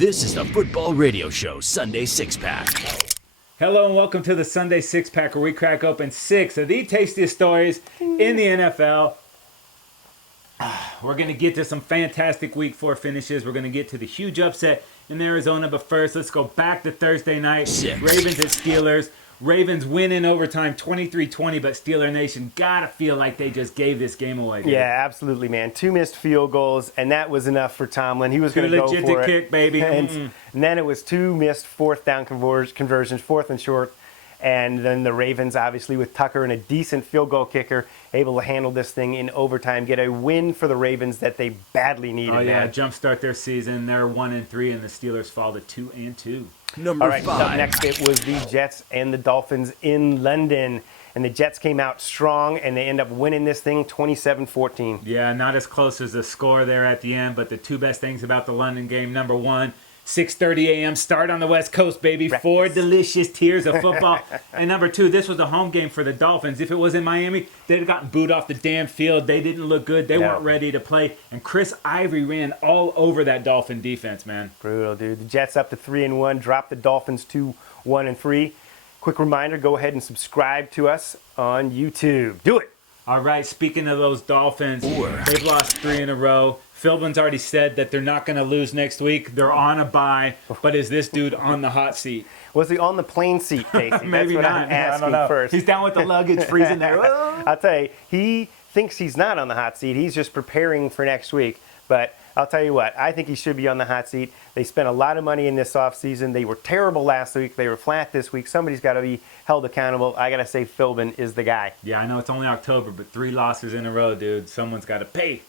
This is the Football Radio Show Sunday Six Pack. Hello and welcome to the Sunday Six Pack, where we crack open 6 of the tastiest stories in the NFL. We're going to get to some fantastic Week 4 finishes. We're going to get to the huge upset in Arizona. But first, let's go back to Thursday night. 6. Ravens at Steelers. Ravens win in overtime 23-20, but Steeler Nation got to feel like they just gave this game away. Dude. Yeah, absolutely, man. 2 missed field goals, and that was enough for Tomlin. He was going to go legit for to it. kick, baby. And then it was 2 missed fourth down conversions, fourth and short. And then the Ravens, obviously, with Tucker and a decent field goal kicker, able to handle this thing in overtime, get a win for the Ravens that they badly needed. Oh, yeah, man. jumpstart their season. They're 1-3, and the Steelers fall to 2-2. Number All right, 5. up next it was the Jets and the Dolphins in London. And the Jets came out strong, and they end up winning this thing 27-14. Yeah, not as close as the score there at the end, but the two best things about the London game, number one, 6:30 a.m. start on the West Coast, baby. Breakfast. 4 delicious tiers of football. And number 2, this was a home game for the Dolphins. If it was in Miami, they'd have gotten booed off the damn field. They didn't look good. They weren't ready to play. And Chris Ivory ran all over that Dolphin defense, man. Brutal, dude. The Jets up to 3-1, dropped the Dolphins to 1-3. Quick reminder, go ahead and subscribe to us on YouTube. Do it. All right, speaking of those Dolphins, 4. they've lost 3 in a row. Philbin's already said that they're not going to lose next week. They're on a bye, but is this dude on the hot seat? Was he on the plane seat, Casey? Maybe That's what not. I'm I asking don't know. first. He's down with the luggage, freezing there. I'll tell you, he thinks he's not on the hot seat. He's just preparing for next week. But I'll tell you what, I think he should be on the hot seat. They spent a lot of money in this offseason. They were terrible last week. They were flat this week. Somebody's got to be held accountable. I got to say Philbin is the guy. Yeah, I know it's only October, but 3 losses in a row, dude. Someone's got to pay.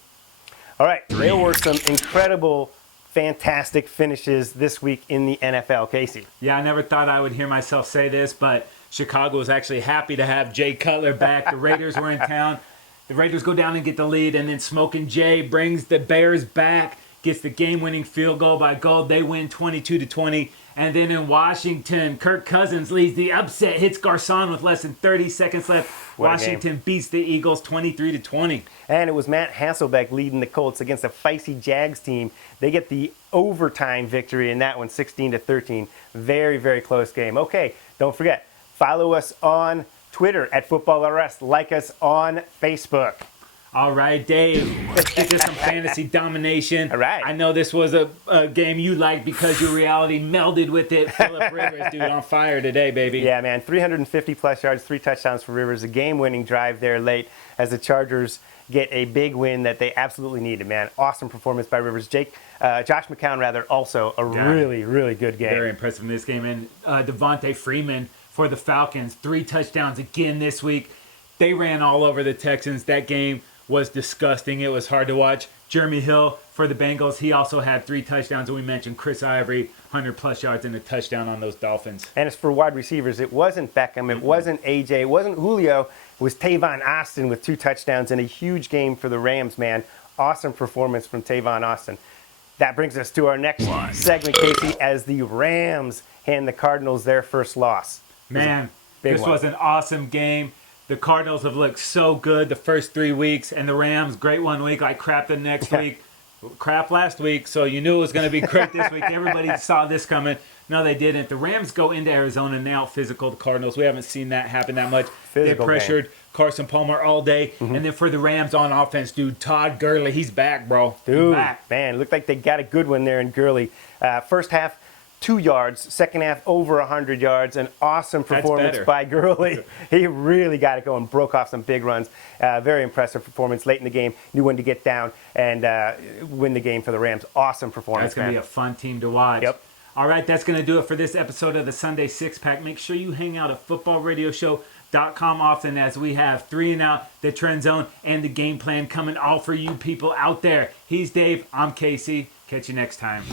All right, there were some incredible, fantastic finishes this week in the NFL. Casey. Yeah, I never thought I would hear myself say this, but Chicago was actually happy to have Jay Cutler back. The Raiders were in town. The Raiders go down and get the lead, and then Smoking Jay brings the Bears back, gets the game-winning field goal by Gold. They win 22-20. And then in Washington, Kirk Cousins leads the upset, hits Garcon with less than 30 seconds left. Washington beats the Eagles 23-20. And it was Matt Hasselbeck leading the Colts against a feisty Jags team. They get the overtime victory in that one, 16-13. Very, very close game. Okay, don't forget, follow us on Twitter at FootballRS. Like us on Facebook. All right, Dave, let's get to some fantasy domination. All right. I know this was a game you liked because your reality melded with it. Phillip Rivers, dude, on fire today, baby. Yeah, man, 350-plus yards, 3 touchdowns for Rivers. A game-winning drive there late as the Chargers get a big win that they absolutely needed, man. Awesome performance by Rivers. Josh McCown, also a really, really good game. Very impressive in this game. And Devontae Freeman for the Falcons, 3 touchdowns again this week. They ran all over the Texans. That game was disgusting. It was hard to watch. Jeremy Hill for the Bengals, he also had 3 touchdowns. And we mentioned Chris Ivory, 100-plus yards and a touchdown on those Dolphins. And as for wide receivers, it wasn't Beckham, it wasn't AJ, it wasn't Julio. It was Tavon Austin with 2 touchdowns and a huge game for the Rams, man. Awesome performance from Tavon Austin. That brings us to our next segment, Casey, as the Rams hand the Cardinals their first loss. Man, this was an awesome game. The Cardinals have looked so good the first 3 weeks, and the Rams, great one week, like crap the next week. Crap last week, so you knew it was going to be great this week. Everybody saw this coming. No, they didn't. The Rams go into Arizona and they out-physical the Cardinals. We haven't seen that happen that much. They pressured Carson Palmer all day. And then for the Rams on offense, dude, Todd Gurley, he's back, bro. Dude, back. Man, looked like they got a good one there in Gurley. First half, 2 yards. Second half, over 100 yards. An awesome performance by Gurley. He really got it going, broke off some big runs. Very impressive performance late in the game. Knew when to get down and win the game for the Rams. Awesome performance, That's going to be a fun team to watch. Yep. All right, that's going to do it for this episode of the Sunday Six Pack. Make sure you hang out at footballradioshow.com often, as we have 3 and Out, the Trend Zone, and the Game Plan coming all for you people out there. He's Dave. I'm Casey. Catch you next time.